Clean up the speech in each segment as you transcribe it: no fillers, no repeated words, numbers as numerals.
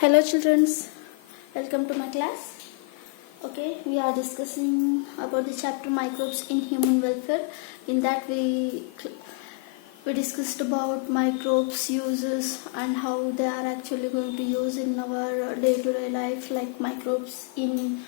Hello children, welcome to my class. Okay, we are discussing about the chapter microbes in human welfare. In that we discussed about microbes uses and how they are actually going to use in our day-to-day life, like microbes in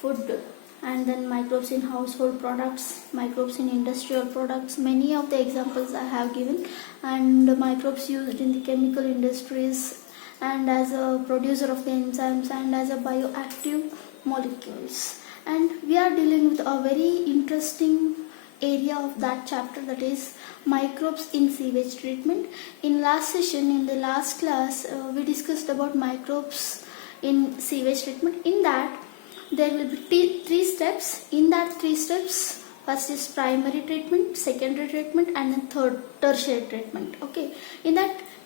food and then microbes in household products, microbes in industrial products. Many of the examples I have given, and microbes used in the chemical industries and as a producer of the enzymes and as a bioactive molecules. And we are dealing with a very interesting area of that chapter, that is microbes in sewage treatment. In last session, in the last class, we discussed about microbes in sewage treatment. In that there will be three steps. In that three steps, first is primary treatment, secondary treatment, and then third tertiary treatment. Okay,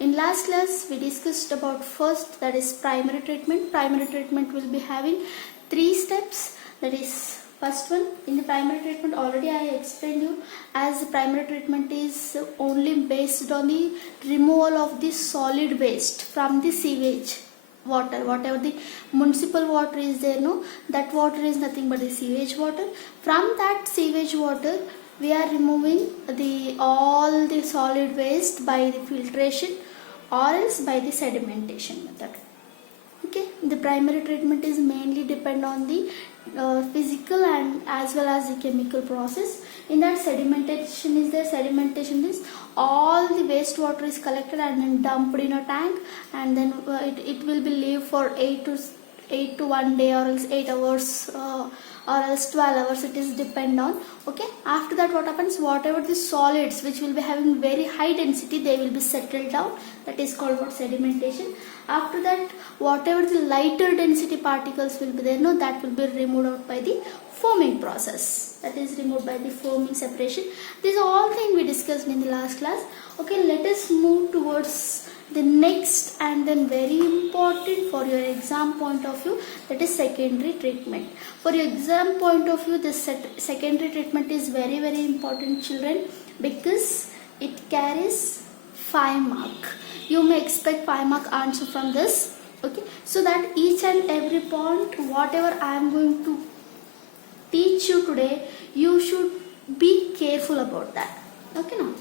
in last class we discussed about first, that is primary treatment. Primary treatment will be having three steps. That is first one, in the primary treatment already I explained you, as the primary treatment is only based on the removal of the solid waste from the sewage water. Whatever the municipal water is there, no, that water is nothing but the sewage water. From that sewage water we are removing all the solid waste by the filtration or else by the sedimentation method. Okay, the primary treatment is mainly depend on the physical and as well as the chemical process. In that, sedimentation is there. Sedimentation is all the wastewater is collected and then dumped in a tank, and then it will be leave for 8 to 1 day, or else 8 hours or else 12 hours, it is depend on. Okay, after that what happens, whatever the solids which will be having very high density, they will be settled down. That is called what, sedimentation. After that, whatever the lighter density particles will be there, no, that will be removed out by the foaming process. That is removed by the foaming separation. These are all things we discussed in the last class. Okay, let us move towards the next and then very important for your exam point of view, that is secondary treatment. For your exam point of view, this secondary treatment is very important, children, because it carries 5 mark. You may expect 5 mark answer from this. Okay, so that each and every point, whatever I am going to teach you today, you should be careful about that. Okay, now.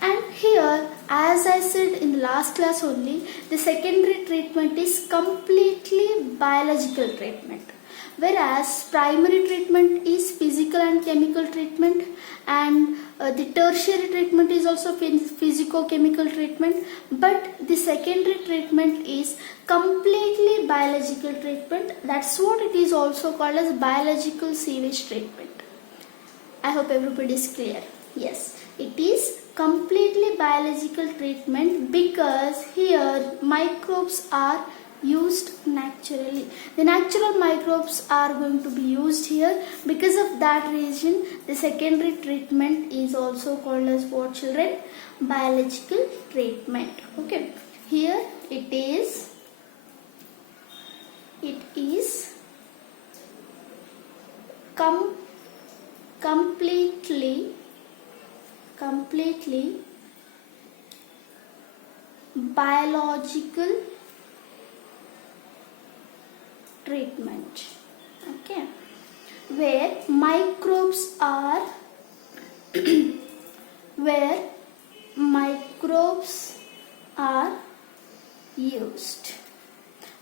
And here, as I said in the last class only, the secondary treatment is completely biological treatment, whereas primary treatment is physical and chemical treatment, and the tertiary treatment is also physico-chemical treatment, but the secondary treatment is completely biological treatment. That's what it is also called as biological sewage treatment. I hope everybody is clear. Yes, it is completely biological treatment because here microbes are used naturally. The natural microbes are going to be used here. Because of that reason, the secondary treatment is also called as what, children? Biological treatment. Okay, here it is completely biological treatment. Okay, where microbes are used.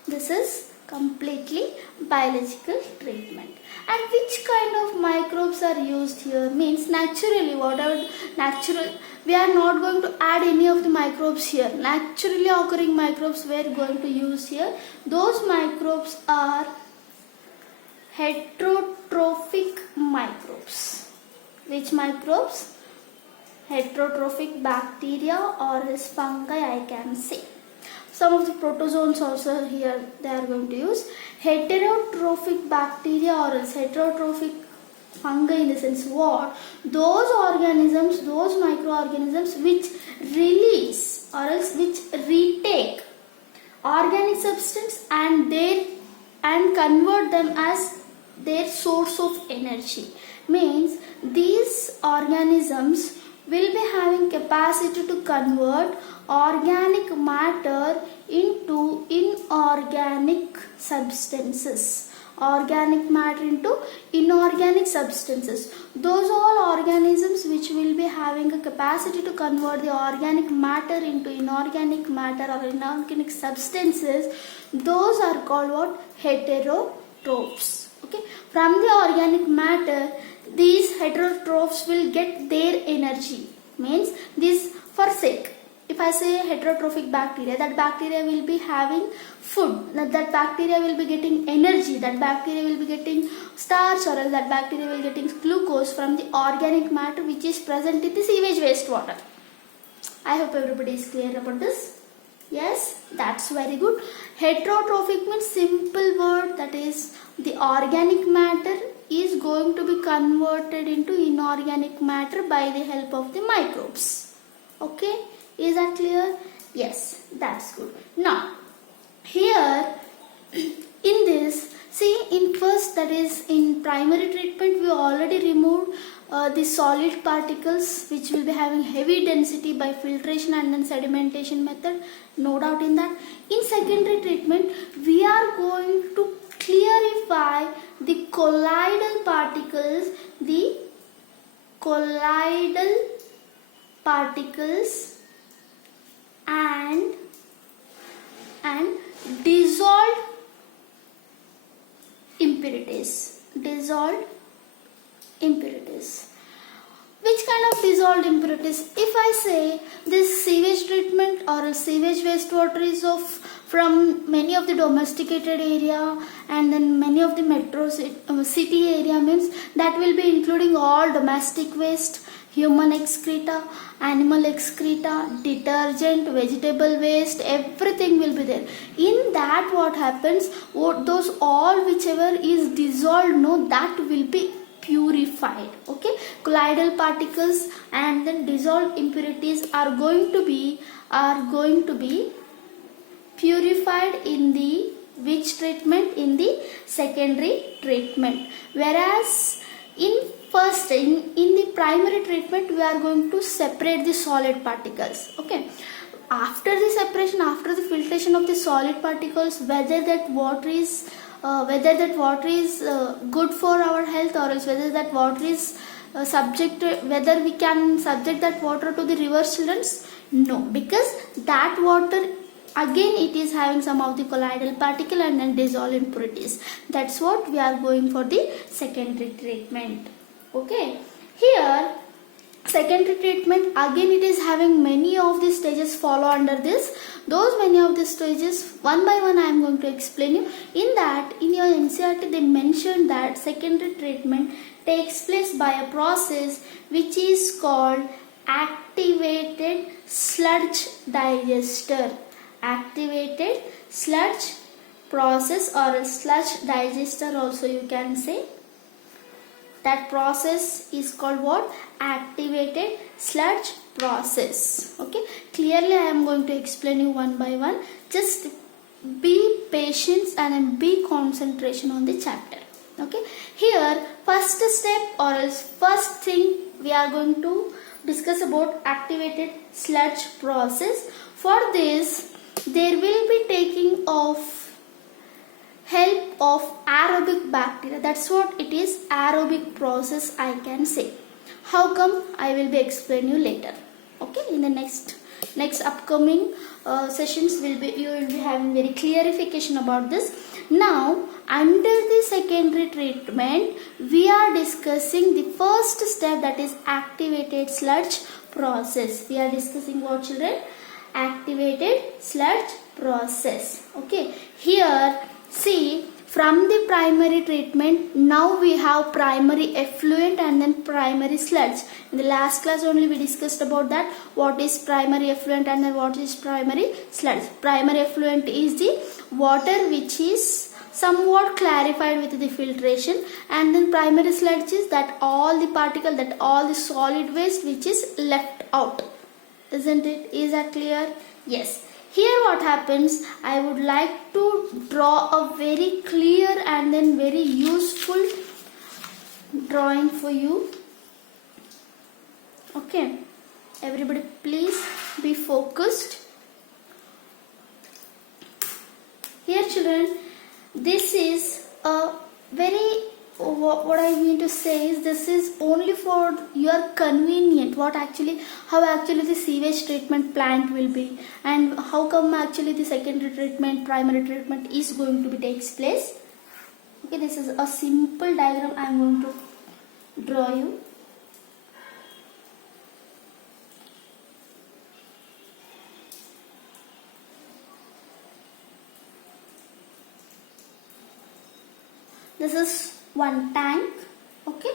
This is completely biological treatment. And which kind of microbes are used here means naturally, whatever natural, we are not going to add any of the microbes here. Naturally occurring microbes we are going to use here. Those microbes are heterotrophic microbes. Which microbes? Heterotrophic bacteria or else fungi, I can say. Some of the protozoans also here they are going to use. Heterotrophic bacteria or else heterotrophic fungi, in the sense what? Those organisms, those microorganisms which release or else which retake organic substance and convert them as their source of energy. Means these organisms will be having capacity to convert organic matter into inorganic inorganic substances. Organic matter into inorganic substances. Those all organisms which will be having a capacity to convert the organic matter into inorganic matter or inorganic substances, those are called what? Heterotrophs. Okay, from the organic matter, these heterotrophs will get their energy. Means this, for sake, if I say heterotrophic bacteria, that bacteria will be having food, that bacteria will be getting energy, that bacteria will be getting starch, or else that bacteria will be getting glucose from the organic matter which is present in the sewage wastewater. I hope everybody is clear about this. Yes, that's very good. Heterotrophic means simple word, that is the organic matter is going to be converted into inorganic matter by the help of the microbes. Okay, is that clear? Yes, that's good. Now here in this, see, in first, that is in primary treatment, we already removed the solid particles which will be having heavy density by filtration and then sedimentation method, no doubt in that. In secondary treatment, we are going to clarify the colloidal particles, and dissolved impurities. Which kind of dissolved impurities? If I say this sewage treatment or sewage wastewater is from many of the domesticated area and then many of the metro city area, means that will be including all domestic waste, human excreta, animal excreta, detergent, vegetable waste, everything will be there. In that what happens, those all whichever is dissolved, no, that will be purified. Okay, colloidal particles and then dissolved impurities are going to be purified in the which treatment? In the secondary treatment. Whereas in the primary treatment, we are going to separate the solid particles. Okay, after the separation, after the filtration of the solid particles, whether that water is good for our health, or else whether that water is whether we can subject that water to the river childrens? No, because that water again it is having some of the colloidal particle and then dissolved impurities. That's what we are going for the secondary treatment. Okay, here secondary treatment, again it is having many of the stages follow under this. Those many of the stages, one by one I am going to explain you. In that, in your NCERT they mentioned that secondary treatment takes place by a process which is called activated sludge digester. Activated sludge process, or a sludge digester also you can say. That process is called what? Activated sludge process. Okay, clearly I am going to explain you one by one. Just be patient and be concentration on the chapter. Okay, here first step or else first thing we are going to discuss about activated sludge process. For this, there will be taking of help of aerobic bacteria. That's what it is, aerobic process I can say. How come? I will be explain you later. Okay, in the next upcoming sessions you will be having very clarification about this. Now under the secondary treatment, we are discussing the first step, that is activated sludge process. We are discussing what, children? Activated sludge process. Okay, here see, from the primary treatment, now we have primary effluent and then primary sludge. In the last class only we discussed about that, what is primary effluent and then what is primary sludge. Primary effluent is the water which is somewhat clarified with the filtration, and then primary sludge is that all the particle, that all the solid waste which is left out. Isn't it? Is that clear? Yes. Here what happens, I would like to draw a very clear and then very useful drawing for you. Okay, everybody please be focused. Here children, this is a very, what I mean to say is, this is only for your convenient, how actually the sewage treatment plant will be, and how come actually the secondary treatment, primary treatment is going to be takes place. Okay, this is a simple diagram I am going to draw you. This is one tank, okay,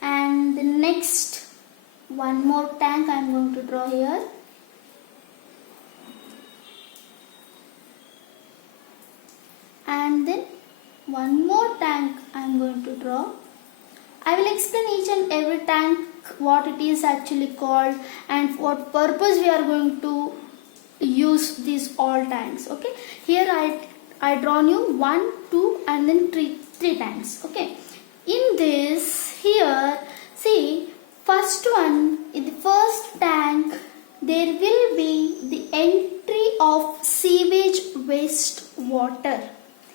and the next one more tank I am going to draw here. And then one more tank I am going to draw. I will explain each and every tank what it is actually called and what purpose we are going to use these all tanks. Okay, here I drawn you 1, 2 and then 3 tanks. Okay, in this here, see, first one, in the first tank there will be the entry of sewage waste water.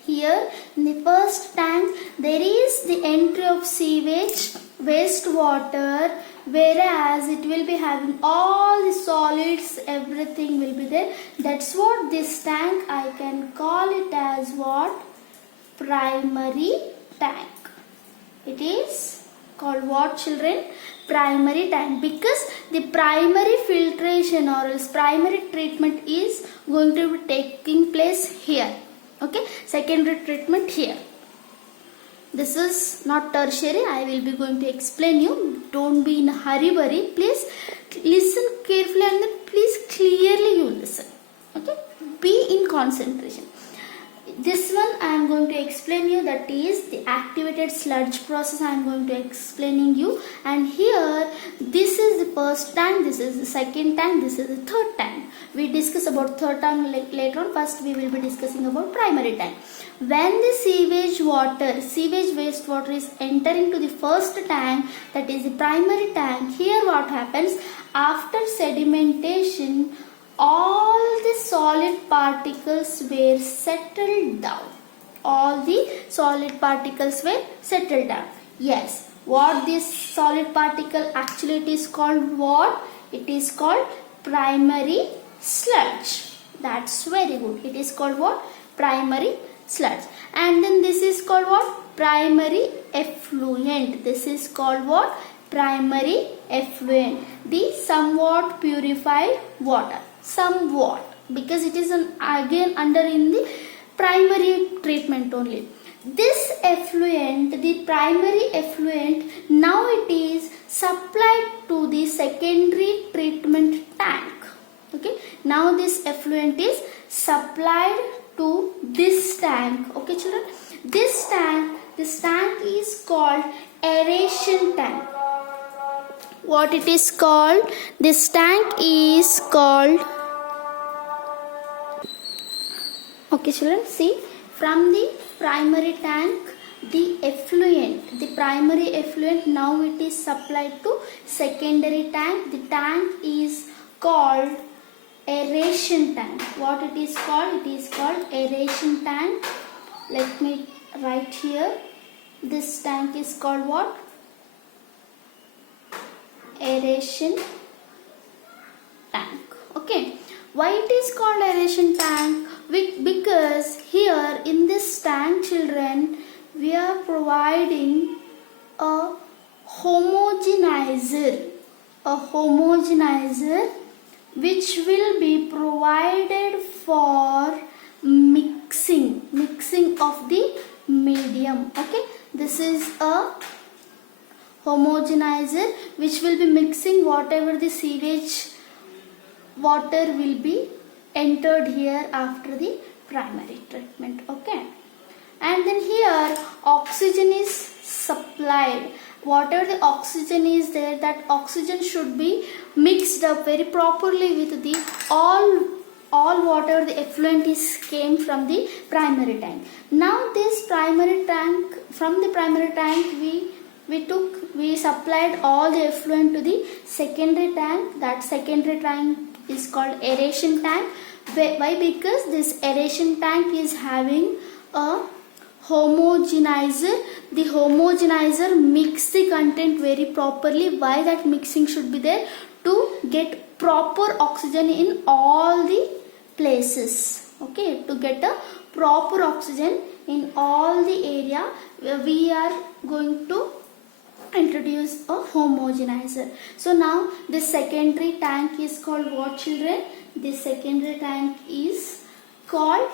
Here in the first tank there is the entry of sewage waste water, whereas it will be having all the solids, everything will be there. That's what this tank, I can call it as what? Primary tank. It is called what children? Primary tank, because the primary filtration or else primary treatment is going to be taking place here. Okay, secondary treatment here. This is not tertiary. I will be going to explain you. Don't be in a hurry. Please listen carefully and then please clearly you listen. Okay, be in concentration. This one I am going to explain you, that is the activated sludge process I am going to explaining you. And here this is the first tank, this is the second tank, this is the third tank. We discuss about third tank later on. First we will be discussing about primary tank. When the sewage waste water is entering to the first tank, that is the primary tank, here what happens? After sedimentation, all the solid particles were settled down. All the solid particles were settled down. Yes, what this solid particle actually it is called what? It is called primary sludge. That's very good. It is called what? Primary sludge. And then this is called what? Primary effluent. This is called what? Primary effluent. The somewhat purified water. Somewhat, because it is again under in the primary treatment only. This effluent, the primary effluent, now it is supplied to the secondary treatment tank. Okay, now this effluent is supplied to this tank. Okay children, this tank is called aeration tank. What it is called? This tank is called, okay children, see, from the primary tank, the primary effluent, now it is supplied to secondary tank. The tank is called aeration tank. What it is called? It is called aeration tank. Let me write here. This tank is called what? Aeration tank. Okay, why it is called aeration tank? Because here in this tank children, we are providing a homogenizer which will be provided for mixing of the medium. Okay, this is a homogenizer which will be mixing whatever the sewage water will be entered here after the primary treatment. Okay, and then here oxygen is supplied. Whatever the oxygen is there, that oxygen should be mixed up very properly with the all whatever the effluent is came from the primary tank. Now this primary tank, from the primary tank we supplied all the effluent to the secondary tank. That secondary tank is called aeration tank. Why? Because this aeration tank is having a homogenizer. The homogenizer mix the content very properly. Why that mixing should be there? To get proper oxygen in all the places. Okay, to get a proper oxygen in all the area, we are going to introduce a homogenizer. So now the secondary tank is called what, children? The secondary tank is called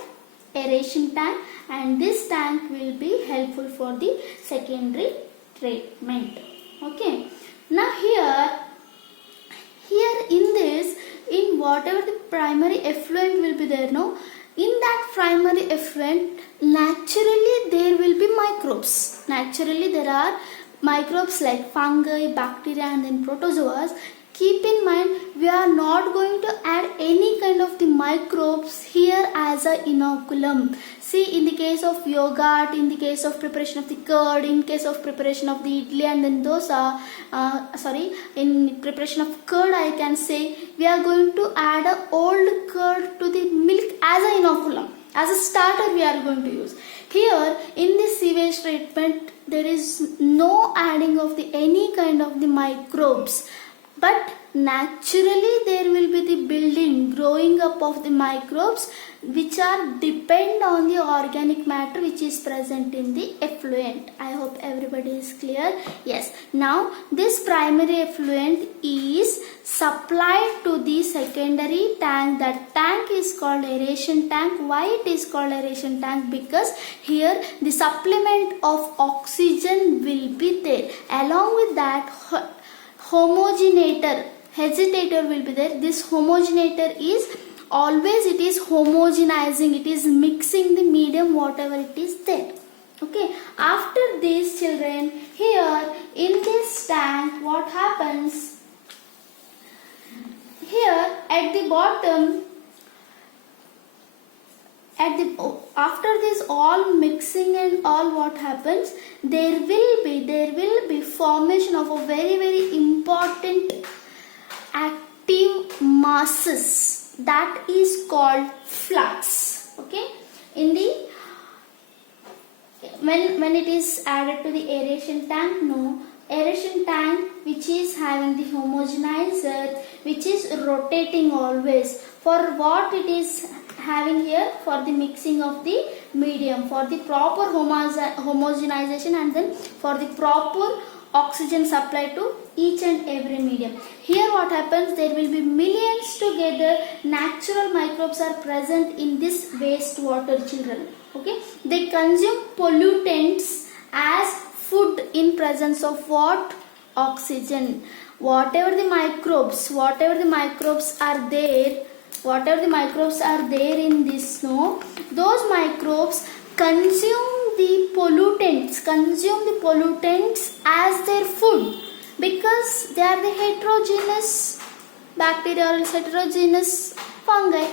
aeration tank, and this tank will be helpful for the secondary treatment. Okay, now here in this, in whatever the primary effluent will be there, no, in that primary effluent, naturally there will be microbes. Naturally there are microbes like fungi, bacteria, and then protozoas. Keep in mind, we are not going to add any kind of the microbes here as a inoculum. See, in the case of yogurt, in the case of preparation of the curd, in case of preparation of the idli and then dosa, in preparation of curd, I can say we are going to add a old curd to the milk as a inoculum. As a starter we are going to use. Here in this sewage treatment, there is no adding of the any kind of the microbes. But naturally there will be the building, growing up of the microbes which are depend on the organic matter which is present in the effluent. I hope everybody is clear. Yes. Now this primary effluent is supplied to the secondary tank. That tank is called aeration tank. Why it is called aeration tank? Because here the supplement of oxygen will be there. Along with that, homogenator, hesitator will be there. This homogenator is always, it is homogenizing, it is mixing the medium whatever it is there. Okay, after this, children, here in this tank what happens, here at the bottom, after this all mixing and all, what happens, there will be formation of a very important active masses, that is called flux. Okay, in the when it is added to the aeration tank, no, aeration tank which is having the homogenizer which is rotating always. For what it is having here? For the mixing of the medium, for the proper homogenization, and then for the proper oxygen supply to each and every medium. Here what happens, there will be millions together natural microbes are present in this wastewater, children. Okay, they consume pollutants as food in presence of what? Oxygen. Whatever the microbes are there, in this snow, those microbes consume the pollutants as their food, because they are the heterogeneous bacteria or heterogeneous fungi.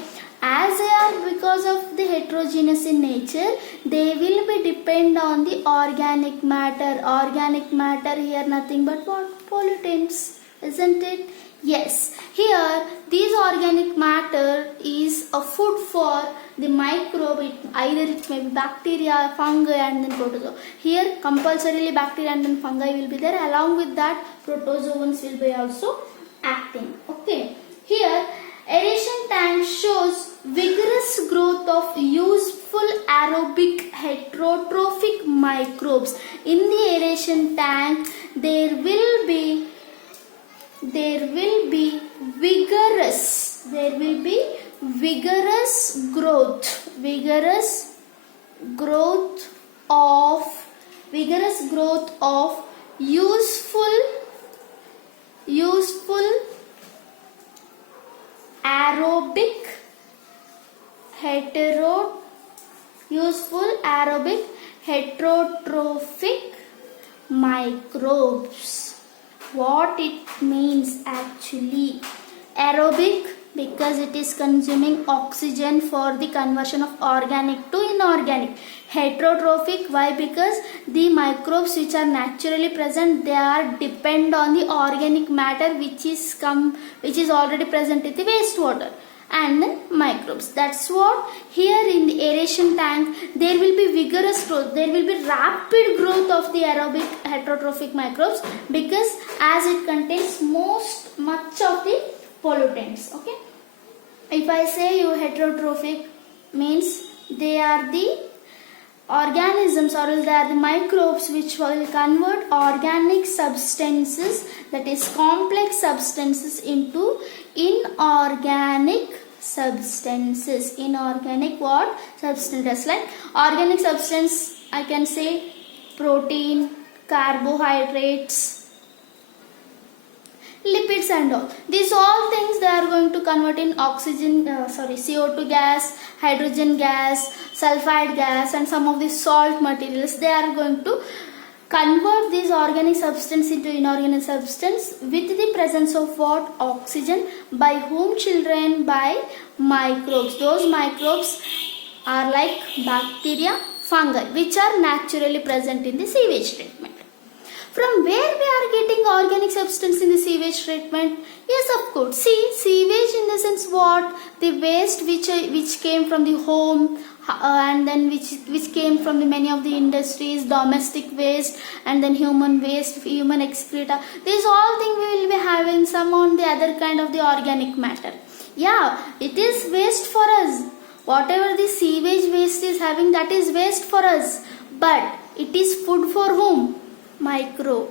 As they are, because of the heterogeneous in nature, they will be depend on the organic matter. Organic matter here nothing but what? Pollutants, isn't it? Yes. Here this organic matter is a food for the microbe. Either it may be bacteria, fungi, and then protozoa. Here compulsorily bacteria and then fungi will be there. Along with that, protozoans will be also acting. Okay. Here aeration tank shows vigorous growth of useful aerobic heterotrophic microbes. In the aeration tank, there will be vigorous growth of useful aerobic heterotrophic microbes. What it means actually? Aerobic, because it is consuming oxygen for the conversion of organic to inorganic. Heterotrophic, why? Because the microbes which are naturally present, they are depend on the organic matter which is already present in the wastewater. and then microbes. That's what here in the aeration tank there will be vigorous growth, there will be rapid growth of the aerobic heterotrophic microbes, because as it contains much of the pollutants. Okay, if I say you heterotrophic means they are the organisms, or else they are the microbes which will convert organic substances, that is complex substances, into inorganic substances. Inorganic what? Substances. Like organic substance, I can say protein, carbohydrates, lipids and all. These all things they are going to convert in CO2 gas, hydrogen gas, sulfide gas, and some of the salt materials. They are going to convert these organic substance into inorganic substance with the presence of what? Oxygen. By whom, children? By microbes. Those microbes are like bacteria, fungi, which are naturally present in the sewage treatment. From where we are getting organic substance in the sewage treatment? Yes, of course. See, sewage in the sense what? The waste which came from the home, and then which came from the many of the industries, domestic waste, and then human waste, human excreta. These all things we will be having some on the other kind of the organic matter. Yeah, it is waste for us. Whatever the sewage waste is having, that is waste for us. But it is food for whom? Microbe.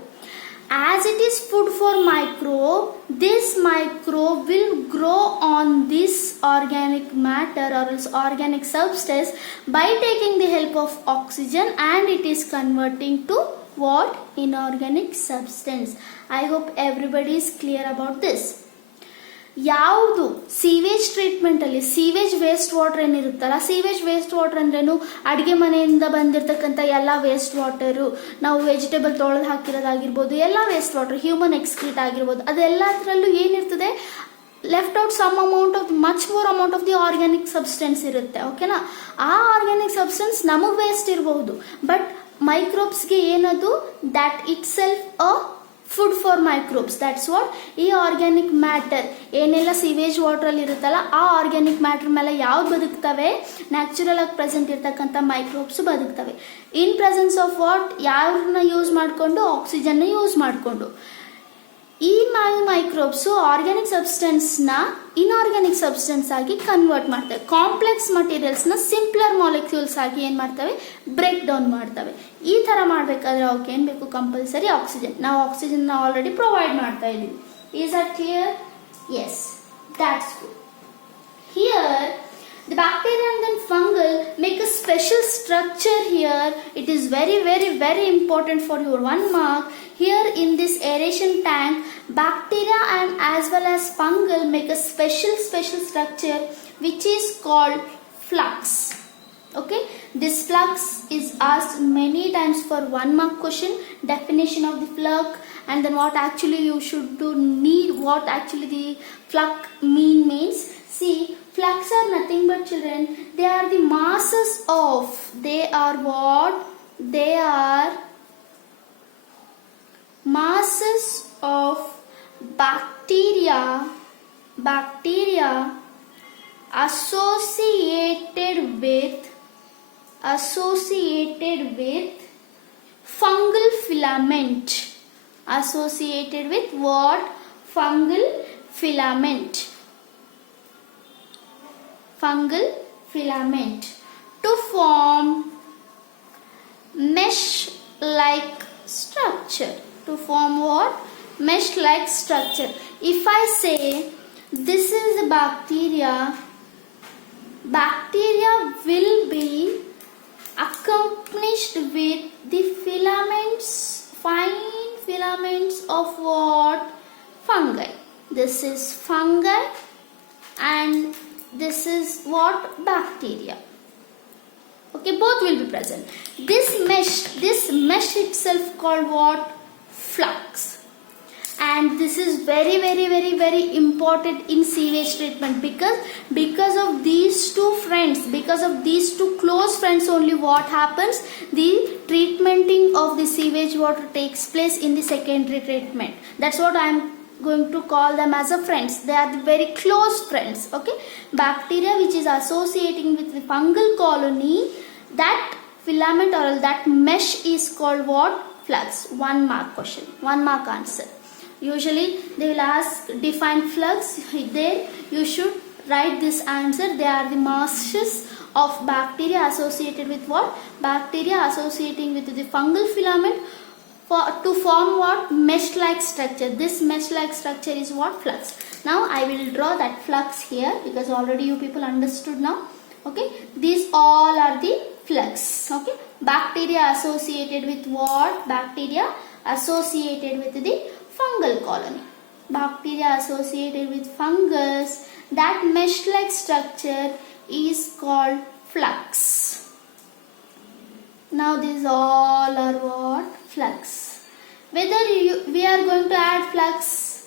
As it is food for microbe, this microbe will grow on this organic matter or else organic substance by taking the help of oxygen, and it is converting to what? Inorganic substance. I hope everybody is clear about this. ಯಾವುದು sewage treatment ಅಲ್ಲಿ sewage waste water ಏನಿರುತ್ತಲ್ಲ, sewage waste water ಅಂದ್ರೇನು? ಅಡುಗೆ ಮನೆಯಿಂದ ಬಂದಿರತಕ್ಕಂಥ ಎಲ್ಲ waste water, ನಾವು vegetable ತೊಳೆದು ಹಾಕಿರೋದಾಗಿರ್ಬೋದು, ಎಲ್ಲ ವೇಸ್ಟ್ ವಾಟರ್, ಹ್ಯೂಮನ್ ಎಕ್ಸ್ಕ್ರೀಟ್ ಆಗಿರ್ಬೋದು, ಅದೆಲ್ಲದರಲ್ಲೂ ಏನಿರ್ತದೆ? Left out some amount of much more amount of the organic substance ಇರುತ್ತೆ. ಓಕೆನಾ? ಆ ಆರ್ಗ್ಯಾನಿಕ್ ಸಬ್ಸ್ಟೆನ್ಸ್ ನಮಗೆ ವೇಸ್ಟ್ ಇರಬಹುದು, ಬಟ್ ಮೈಕ್ರೋಬ್ಸ್ಗೆ ಏನದು? That itself a food for microbes. That's what. ಈ ಆರ್ಗ್ಯಾನಿಕ್ ಮ್ಯಾಟರ್ ಏನೆಲ್ಲ ಸಿವೇಜ್ ವಾಟ್ರಲ್ಲಿ ಇರುತ್ತಲ್ಲ, ಆ ಆರ್ಗ್ಯಾನಿಕ್ ಮ್ಯಾಟರ್ ಮೇಲೆ ಯಾವ್ದು ಬದುಕ್ತವೆ? ನ್ಯಾಚುರಲ್ ಆಗಿ ಪ್ರೆಸೆಂಟ್ ಇರ್ತಕ್ಕಂಥ ಮೈಕ್ರೋಬ್ಸ್ ಬದುಕ್ತವೆ. In presence of what? ಯಾರನ್ನ ಯೂಸ್ ಮಾಡಿಕೊಂಡು? ಆಕ್ಸಿಜನ್ನ ಯೂಸ್ ಮಾಡಿಕೊಂಡು. ಈ ಮೈಕ್ರೋಬ್ಸ್ ಆರ್ಗ್ಯಾನಿಕ್ ಸಬ್ಸ್ಟೆನ್ಸ್ನ ಇನ್ಆರ್ಗ್ಯಾನಿಕ್ ಸಬ್ಸ್ಟೆನ್ಸ್ ಆಗಿ ಕನ್ವರ್ಟ್ ಮಾಡ್ತವೆ. ಕಾಂಪ್ಲೆಕ್ಸ್ ಮಟೀರಿಯಲ್ಸ್ನ ಸಿಂಪ್ಲರ್ ಮಾಲಿಕ್ಯೂಲ್ಸ್ ಆಗಿ ಏನು ಮಾಡ್ತವೆ? ಬ್ರೇಕ್ ಡೌನ್ ಮಾಡ್ತವೆ. ಈ ಥರ ಮಾಡಬೇಕಾದ್ರೆ ಅವಕ್ಕೆ ಏನು ಬೇಕು? Compulsory oxygen. ನಾವು ಆಕ್ಸಿಜನ್ನ ಆಲ್ರೆಡಿ ಪ್ರೊವೈಡ್ ಮಾಡ್ತಾ ಇದ್ದೀವಿ. Is that clear? Yes, that's good. Here the bacteria and then fungal make a special structure here. It is very, very, very important for your 1 mark. Here in this aeration tank, bacteria and as well as fungal make a special structure which is called flux. Okay, this flux is asked many times for 1 mark question. Definition of the flux, and then what actually you should do, what actually the flux means. See, flux are nothing but, children, they are the masses of, they are what? They are masses of bacteria associated with fungal filament. Associated with what? Fungal filament. Fungal filament to form mesh-like structure. To form what? Mesh-like structure. If I say this is the bacteria will be accompanied with the filaments, fine filaments of what? Fungi. This is fungi and this is what? Bacteria. Okay, both will be present. This mesh itself called what? Flux. And this is very, very, very, very important in sewage treatment, because of these two friends, because of these two close friends only, what happens? The treatmenting of the sewage water takes place in the secondary treatment. That's what I am going to call them as a friends. They are the very close friends. Okay, bacteria which is associating with the fungal colony, that filament or that mesh is called what? Flux. 1 mark question, 1 mark answer. Usually they will ask define flux. There you should write this answer. They are the masses of bacteria associated with what? Bacteria associating with the fungal filament to form what? Mesh like structure. This mesh like structure is what? Flux. Now I will draw that flux here because already you people understood now. Okay, these all are the flux. Okay, bacteria associated with what? Bacteria associated with the fungal colony. Bacteria associated with fungus, that mesh like structure is called flux. Now these all are what? Flux. Whether we are going to add flux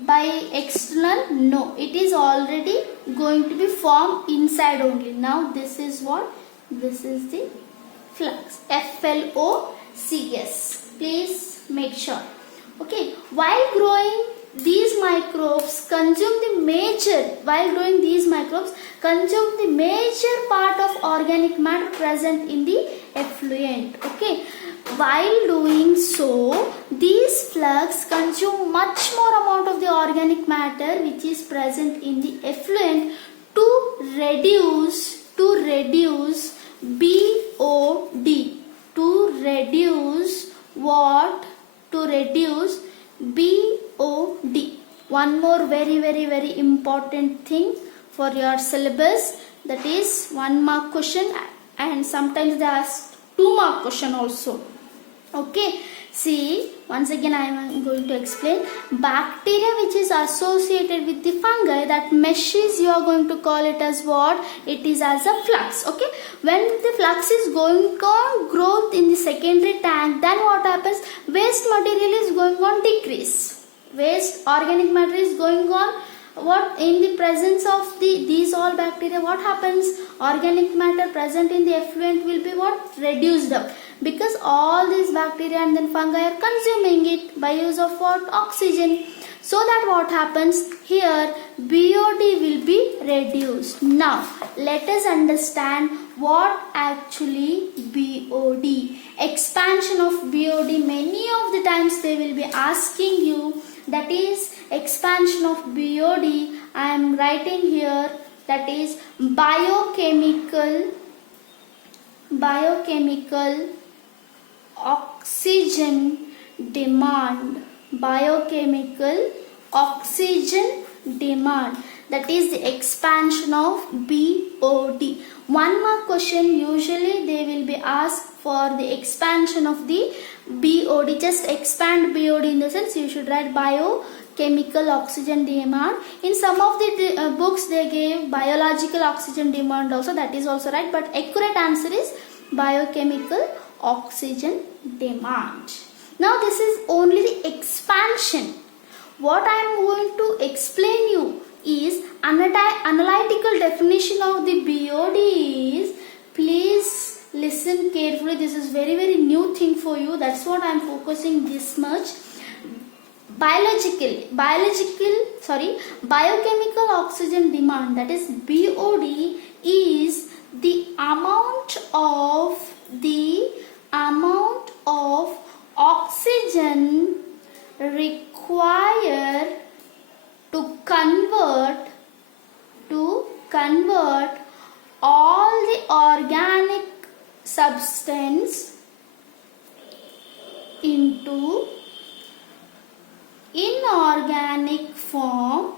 by external? No, it is already going to be formed inside only. Now this is what? This is the flux. FLOCS. Please make sure. Okay, while growing these microbes consume the major part of organic matter present in the effluent. Okay, while doing so, these flux consume much more amount of the organic matter which is present in the effluent to reduce BOD. To reduce what? To reduce BOD. One more very important thing for your syllabus, that is 1 mark question, and sometimes they ask 2 mark question also. Okay, see, once again I am going to explain. Bacteria which is associated with the fungi, that meshes, you are going to call it as what? It is as a flux. Okay, when the flux is going on growth in the secondary tank, then what happens? Waste material is going on decrease. Waste organic matter is going on what? In the presence of these all bacteria, what happens? Organic matter present in the effluent will be what? Reduced up, because all these bacteria and then fungi are consuming it by use of what? Oxygen. So that what happens here? BOD will be reduced. Now let us understand what actually BOD. Expansion of BOD. Many of the times they will be asking you, that is expansion of BOD. I am writing here, that is biochemical oxygen demand. Biochemical oxygen demand, that is the expansion of BOD. 1 mark question, usually they will be asked for the expansion of the BOD. Just expand BOD, in the sense you should write biochemical oxygen demand. In some of the books they gave biological oxygen demand also, that is also right, but accurate answer is biochemical oxygen demand. Now this is only the expansion. What I am going to explain you is analytical definition of the BOD is, please listen carefully. This is very new thing for you. That's what I am focusing this much. Biochemical oxygen demand, that is BOD, is the amount of oxygen required to convert all the organic substance into inorganic form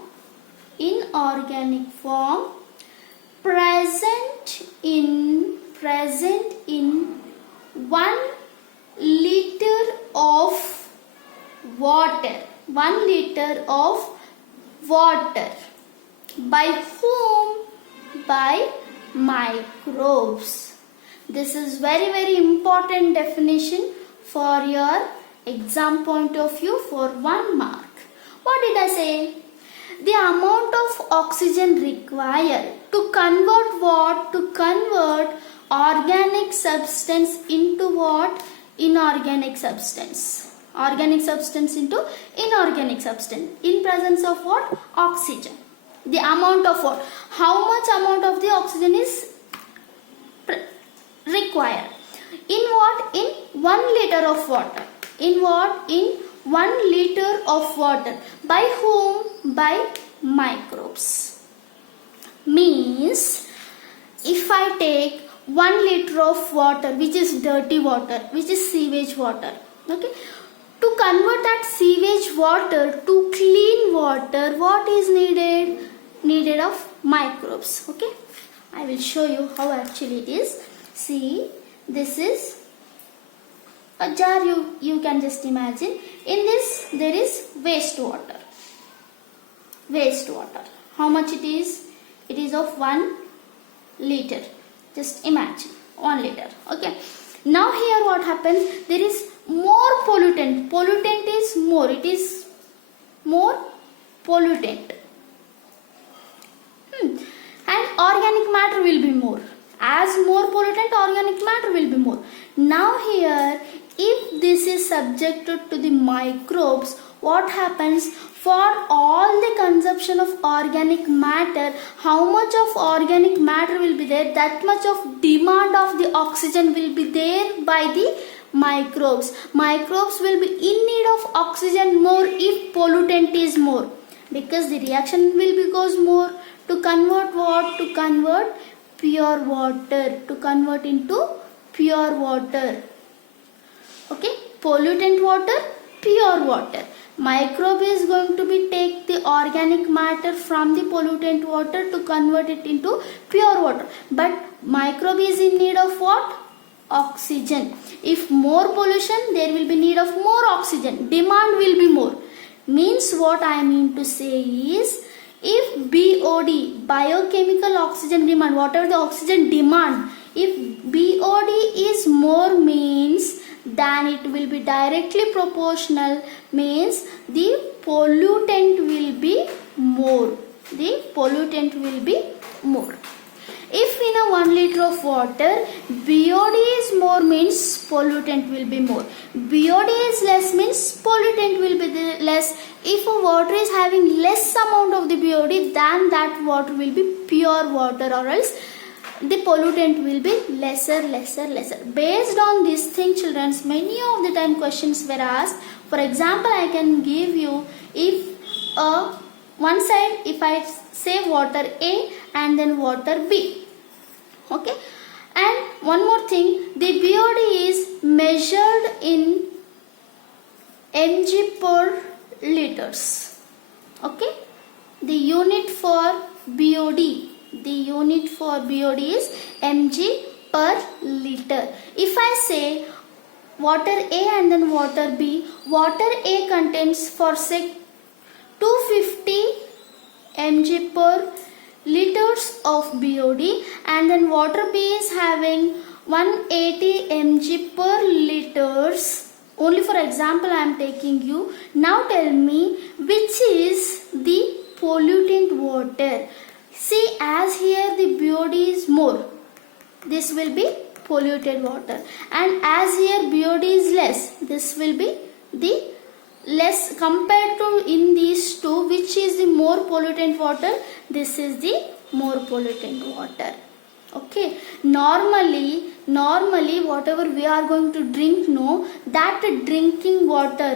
present in 1 liter of water. 1 liter of water. By whom? By microbes. This is very important definition for your exam point of view for 1 mark. What did I say? The amount of oxygen required to convert what? To convert organic substance into what? Inorganic substance. Organic substance into inorganic substance in presence of what? Oxygen. The amount of what? How much amount of the oxygen is required? In what? In 1 liter of water. In what? In 1 liter of water. By whom? By microbes. Means if I take 1 liter of water, which is dirty water, which is sewage water, okay, to convert that sewage water to clean water, what is needed? Needed of microbes. Okay, I will show you how actually it is. See, this is a jar, you can just imagine. In this there is wastewater. Wastewater. How much it is? It is of 1 liter. Just imagine 1 liter. Okay. Now here what happens? There is more pollutant. Pollutant is more. It is more pollutant. And organic matter will be more. As more pollutant, organic matter will be more. Now here, if this is subjected to the microbes, what happens? For all the consumption of organic matter, how much of organic matter will be there? That much of demand of the oxygen will be there by the microbes. Microbes will be in need of oxygen more if pollutant is more, because the reaction will be goes more. To convert what? To convert pure water. To convert into pure water. Okay, pollutant water, pure water. Microbe is going to be take the organic matter from the pollutant water to convert it into pure water. But microbe is in need of what? Oxygen. If more pollution, there will be need of more oxygen. Demand will be more. Means what I mean to say is, if BOD, biochemical oxygen demand, whatever the oxygen demand, if BOD is more, means then it will be directly proportional, means the pollutant will be more. The pollutant will be more. If in a 1 liter of water, BOD is more, means pollutant will be more. BOD is less, means pollutant will be less. If a water is having less amount of the BOD, then that water will be pure water, or else the pollutant will be lesser. Based on this thing, children, many of the time questions were asked. For example, I can give you, if one side, if I say water A and then water B. Okay, and one more thing, the BOD is measured in mg per liters. Okay, the unit for BOD, is mg per liter. If I say water A and then water B, water A contains, for say, 250 mg per liters of BOD, and then water B is having 180 mg per liters. Only for example I am taking you. Now tell me, which is the pollutant water? See, as here the BOD is more, this will be polluted water, and as here BOD is less, this will be the less. Compared to in these two, which is the more pollutant water? This is the more pollutant water. Okay, normally whatever we are going to drink, no, that drinking water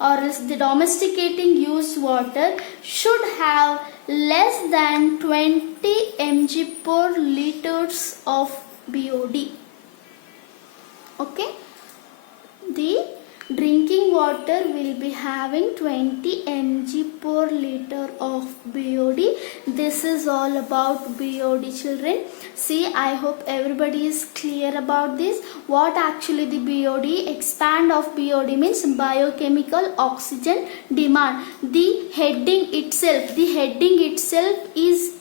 or else the domesticating used water should have less than 20 mg per liters of BOD. Okay, the drinking water will be having 20 mg per liter of BOD. This is all about BOD, children. See, I hope everybody is clear about this. What actually the BOD, expand of BOD means biochemical oxygen demand. The heading itself is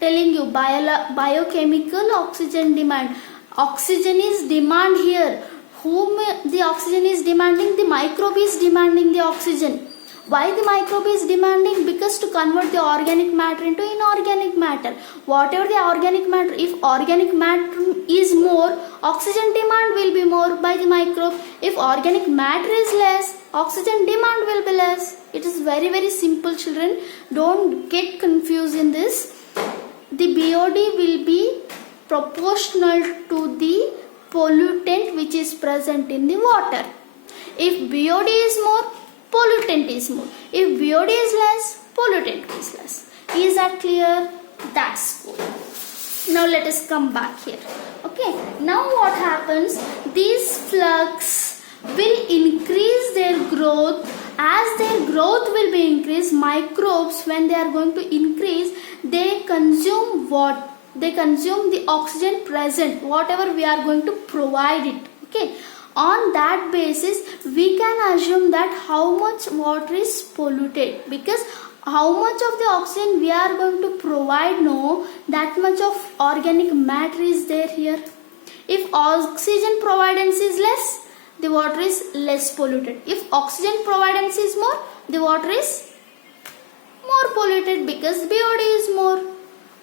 telling you biochemical oxygen demand. Oxygen is demand here. Whom the oxygen is demanding? The microbe is demanding the oxygen. Why the microbe is demanding? Because to convert the organic matter into inorganic matter. Whatever the organic matter, if organic matter is more, oxygen demand will be more by the microbe. If organic matter is less, oxygen demand will be less. It is very, very simple, children. Don't get confused in this. The BOD will be proportional to the pollutant which is present in the water. If BOD is more, pollutant is more. If BOD is less, pollutant is less. Is that clear? That's good. Now let us come back here. Okay. Now what happens? These flux will increase their growth. As their growth will be increased, microbes, when they are going to increase, they consume what? They consume the oxygen present, whatever we are going to provide it. Okay. On that basis, we can assume that how much water is polluted, because how much of the oxygen we are going to provide, no, that much of organic matter is there here. If oxygen providence is less, the water is less polluted. If oxygen providence is more, the water is more polluted because BOD is more.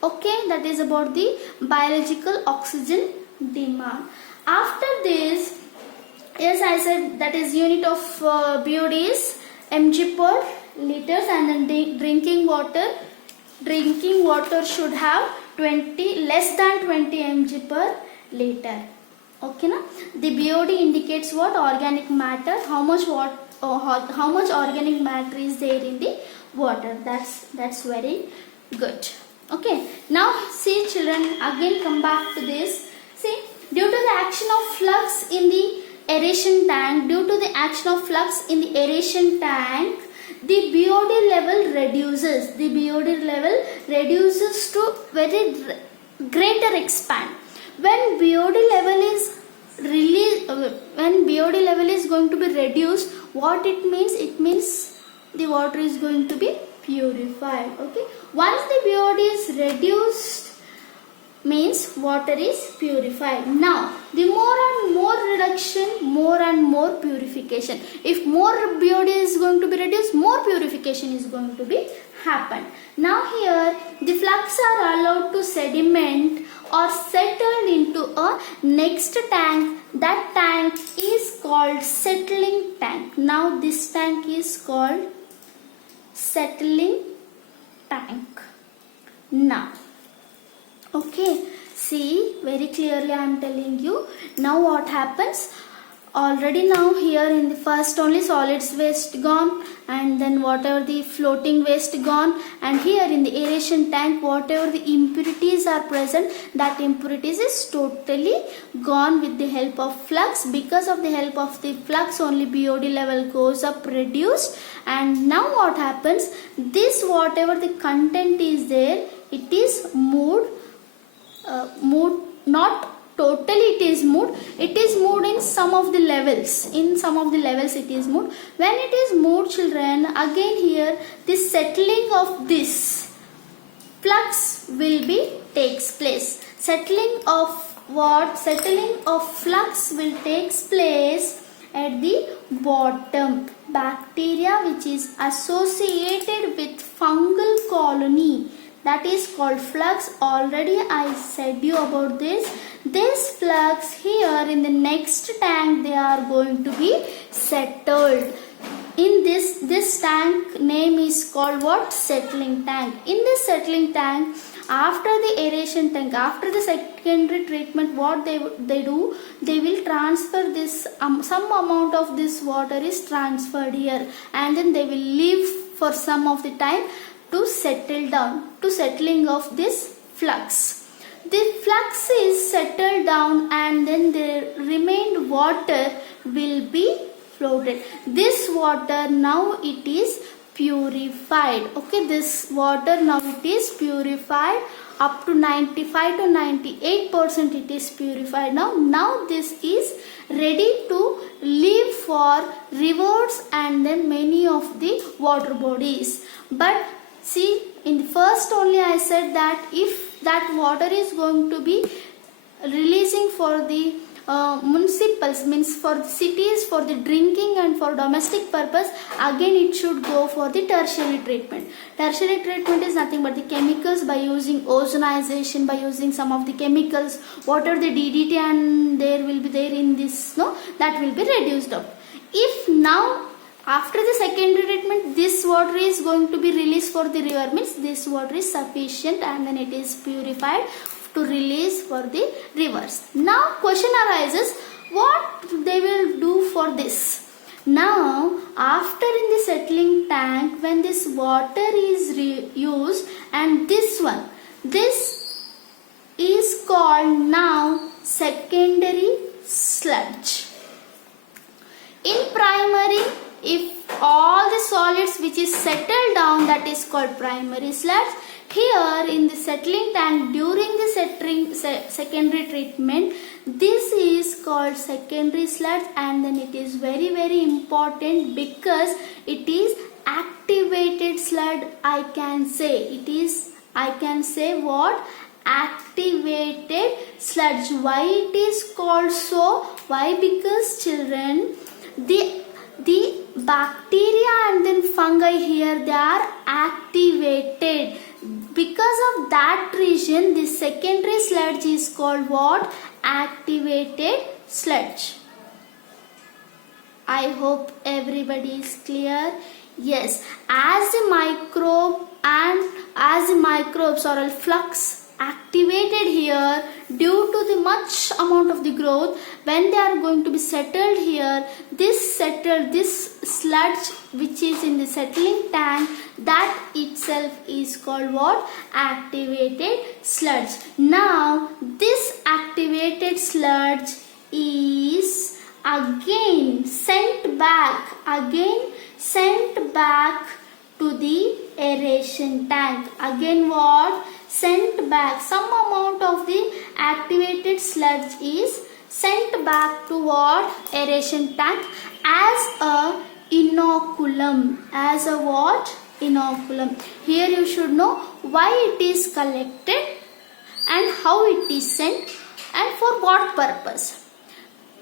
Okay, that is about the biological oxygen demand. After this, yes, I said that is unit of BOD is mg per liters, and then drinking water should have less than 20 mg per liter. Okay, na? The BOD indicates what? Organic matter. How much organic matter is there in the water. That's very good. Okay, now see children, again come back to this. See, due to the action of flux in the aeration tank, the BOD level reduces. The BOD level reduces to very greater expand. When BOD level is going to be reduced, what it means? It means the water is going to be purified. Okay, once the BOD is reduced, means water is purified. Now the more and more reduction, more and more purification. If more BOD is going to be reduced, more purification is going to be happen. Now here the flux are allowed to sediment or settled into a next tank. That tank is called settling tank. Now this tank is called settling tank. Now, okay, see, very clearly I am telling you. Now what happens? Already now here in the first only solids waste gone, and then whatever the floating waste gone, and here in the aeration tank whatever the impurities are present, that impurities is totally gone with the help of flux. Because of the help of the flux only BOD level goes up, reduced. And now what happens? This whatever the content is there, it is moved, not totally it is moved. It is moved in some of the levels. In some of the levels it is moved. When it is moved, children, again here the settling of this flux will be takes place. Settling of what? Settling of flux will takes place at the bottom. Bacteria which is associated with fungal colony, that is called flux. Already I said you about this. This flux here in the next tank, they are going to be settled. In this tank name is called what? Settling tank. In this settling tank, after the aeration tank, after the secondary treatment, what they do, they will transfer this some amount of this water is transferred here, and then they will leave for some of the time to settle down, to settling of this flux. The flux is settled down, and then the remained water will be floated. This water now it is purified. Okay, this water now it is purified up to 95 to 98% it is purified. Now this is ready to leave for rivers and then many of the water bodies. But see, in the first only I said that if that water is going to be releasing for the municipals, means for the cities, for the drinking and for domestic purpose, again it should go for the tertiary treatment. Tertiary treatment is nothing but the chemicals, by using ozonization, by using some of the chemicals, what are the DDT and there will be there in this, no, that will be reduced up. If now after the secondary treatment this water is going to be released for the river, means this water is sufficient and then it is purified to release for the rivers. Now question arises, what they will do for this? Now after in the settling tank, when this water is used, and this is called now secondary sludge. In primary, if all the solids which is settled down, that is called primary sludge. Here in the settling tank during the secondary treatment, this is called secondary sludge, and then it is very important because it is activated sludge. I can say what? Activated sludge. Why it is called so? Why? Because children, the bacteria and then fungi here, they are activated. Because of that reason, the secondary sludge is called what? Activated sludge. I hope everybody is clear. Yes, as the microbe and as the microbes or flux activated here due to the much amount of the growth, when they are going to be settled here, this sludge which is in the settling tank, that itself is called what? Activated sludge. Now this activated sludge is again sent back to the aeration tank. Again what? Sent back. Some amount of the activated sludge is sent back to what? Aeration tank as a inoculum. As a what? Inoculum. Here you should know why it is collected and how it is sent and for what purpose.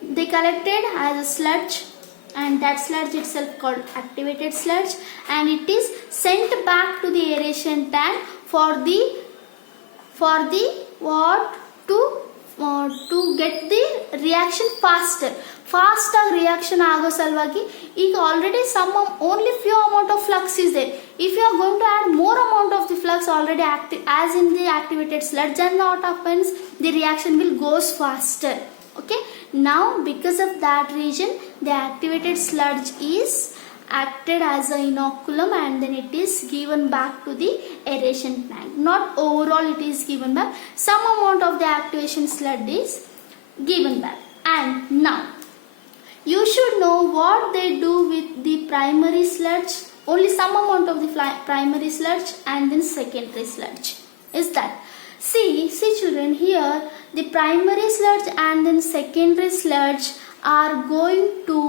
They collected as a sludge, and that sludge itself called activated sludge, and it is sent back to the aeration tank for the what? To get the reaction faster reaction ಆಗೋ ಸಲುವಾಗಿ ಈಗ already only few amount of flux is there. If you are going to add more amount of the flux already active as in the activated sludge, then what happens? The reaction will goes faster. Okay, now because of that reason, the activated sludge is acted as an inoculum and then it is given back to the aeration tank. Not overall it is given back, some amount of the activation sludge is given back. And now you should know what they do with the primary sludge. Only some amount of the primary sludge and then secondary sludge is that. See children, here the primary sludge and then secondary sludge are going to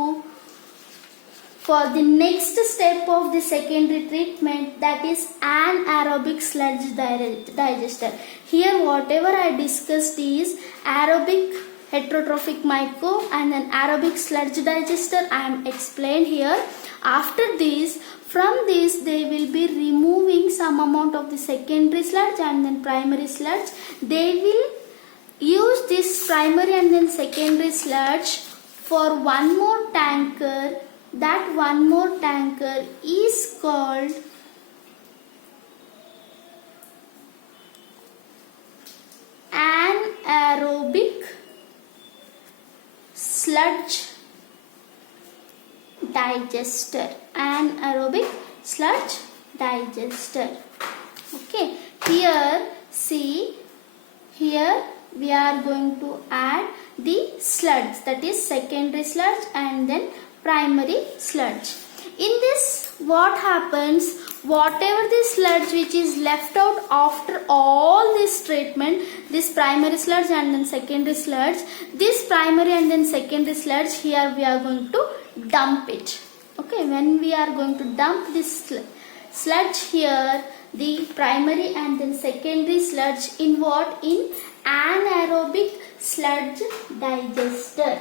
for the next step of the secondary treatment, that is anaerobic sludge digester. Here whatever I discussed is aerobic heterotrophic microbe and an aerobic sludge digester I am explained here. After this, from this they will be removing some amount of the secondary sludge and then primary sludge. They will use this primary and then secondary sludge for one more tanker. That one more tanker is called anaerobic sludge digester. Anaerobic sludge digester. Okay, here see, here we are going to add the sludge, that is secondary sludge and then primary sludge. In this what happens, whatever the sludge which is left out after all this treatment, this primary sludge and then secondary sludge, this primary and then secondary sludge, here we are going to dump it. Okay, when we are going to dump this sludge here, the primary and then secondary sludge in what? In anaerobic sludge digester.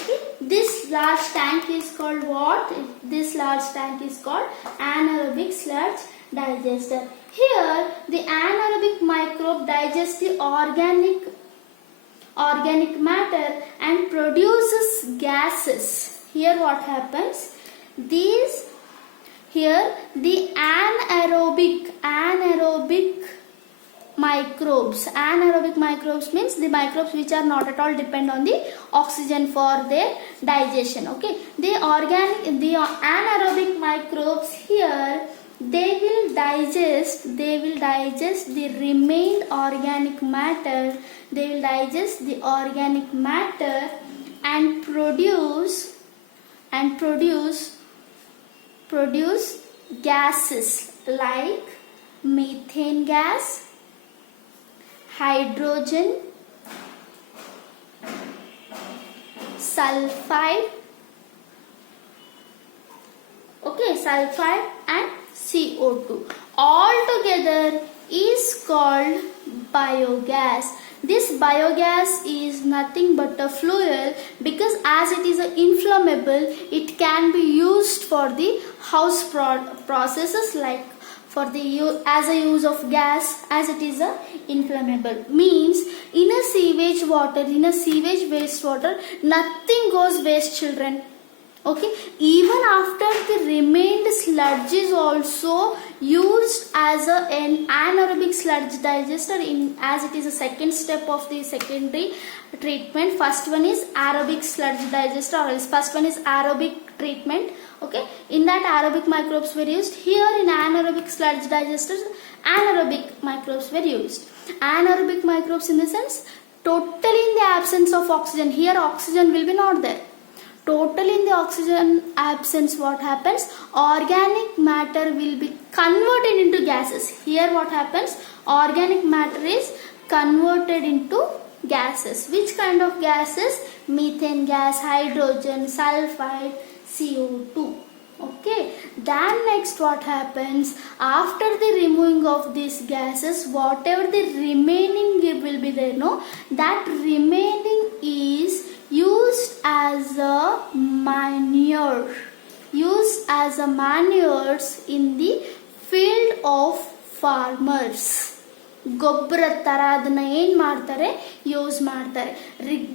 Okay. This large tank is called what? This large tank is called anaerobic sludge digester. Here the anaerobic microbe digests the organic matter and produces gases. Here what happens? Here the anaerobic microbes means the microbes which are not at all depend on the oxygen for their digestion. Okay, the anaerobic microbes here, they will digest the remained organic matter. They will digest the organic matter and produce gases like methane gas, hydrogen, sulfide, sulfide and CO2. All together is called biogas. This biogas is nothing but a fuel, because as it is inflammable, it can be used for the house processes, like for the as a use of gas, as it is inflammable. Means in a sewage wastewater, nothing goes waste, children. Okay, even after the remained sludge is also used as an anaerobic sludge digester, as it is a second step of the secondary treatment. First one is aerobic sludge digester, or else first one is aerobic treatment. Okay, in that aerobic microbes were used. Here in anaerobic sludge digesters, anaerobic microbes were used. Anaerobic microbes in the sense, totally in the absence of oxygen. Here oxygen will be not there. Totally in the oxygen absence, what happens? Organic matter will be converted into gases. Here what happens? Organic matter is converted into gases. Which kind of gases? Methane gas, hydrogen, sulfide, CO2. Okay. Then next what happens? After the removing of these gases, whatever the remaining will be there, no? That remaining is used as a manure. Used as a manures in the field of farmers. ಗೊಬ್ಬರ ತರ ಅದನ್ನ ಏನು ಮಾಡ್ತಾರೆ? Use ಮಾಡ್ತಾರೆ.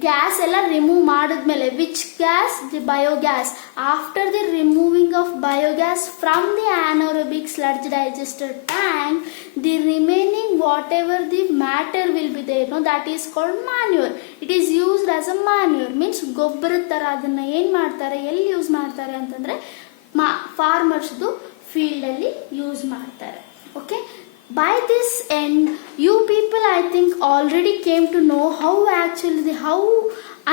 Gas ಎಲ್ಲ remove ಮಾಡಿದ್ಮೇಲೆ, which gas? The biogas. After the removing of biogas from the anaerobic sludge digester tank, the remaining whatever the matter will be there, no, that is called manure. It is used as a manure. Means ಗೊಬ್ಬರ ತರ ಅದನ್ನ ಏನು ಮಾಡ್ತಾರೆ? ಎಲ್ಲಿ use ಮಾಡ್ತಾರೆ ಅಂತಂದ್ರೆ ಫಾರ್ಮರ್ಸ್ದು field ಅಲ್ಲಿ use ಮಾಡ್ತಾರೆ. Okay, by this end, you people I think already came to know how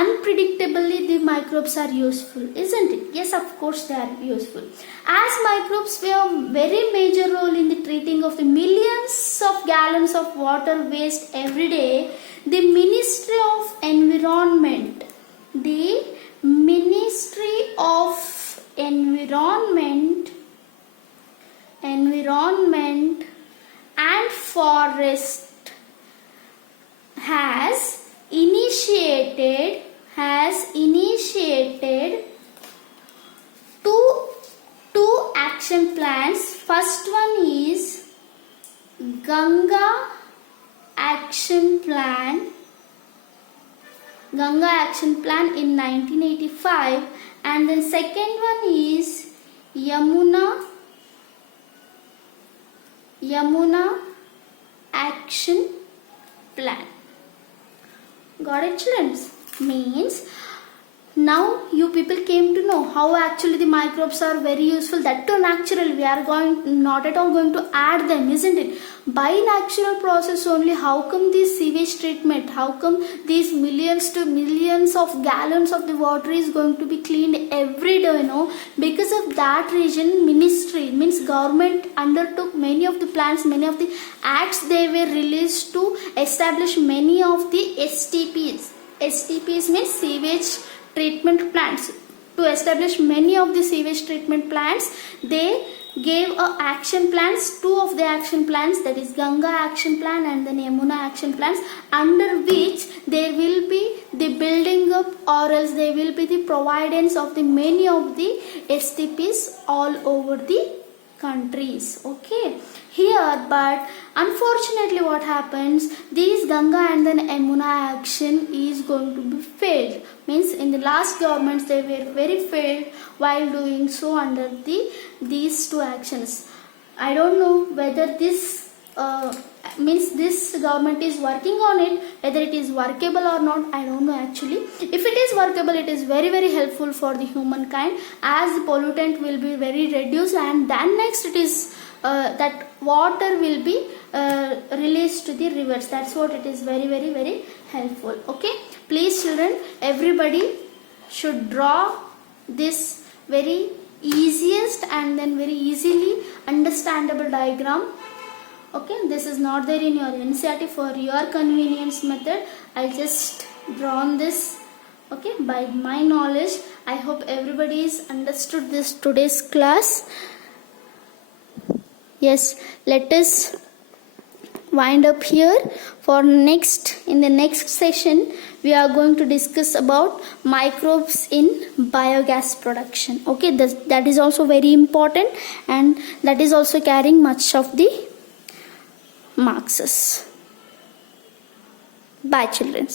unpredictably the microbes are useful, isn't it? Yes, of course they are useful. As microbes play a very major role in the treating of the millions of gallons of water waste every day, the Ministry of Environment and Forest has initiated two action plans. First one is Ganga Action Plan in 1985, and then second one is Yamuna Action Plan. Got it, children? Means now you people came to know how actually the microbes are very useful. That too natural. We are not at all going to add them, isn't it? By natural process only, how come this sewage treatment, how come these millions to millions of gallons of the water is going to be cleaned every day, you know? Because of that reason, ministry means government undertook many of the plans, many of the acts they were released to establish many of the STPs. STPs means sewage treatment plants. To establish many of the sewage treatment plants, they gave a action plans, two of the action plans, that is Ganga action plan and then Yamuna action plans, under which there will be the building up or else there will be the providence of the many of the STPs all over the countries. Okay, here, but unfortunately what happens, these Ganga and then Yamuna action is going to be failed, means in the last governments they were very failed while doing so under these two actions. I don't know whether this means this government is working on it, whether it is workable or not, I don't know actually. If it is workable, it is very helpful for the humankind, as the pollutant will be very reduced, and then next it is that water will be released to the rivers. That's what it is very helpful. Okay, please children, everybody should draw this very easiest and then very easily understandable diagram. Okay, this is not there in your NCERT. For your convenience method, I just drawn this, okay, by my knowledge. I hope everybody is understood this today's class. Yes, let us wind up here. For in the next session we are going to discuss about microbes in biogas production. Okay, that is also very important, and that is also carrying much of the marks. Bye children.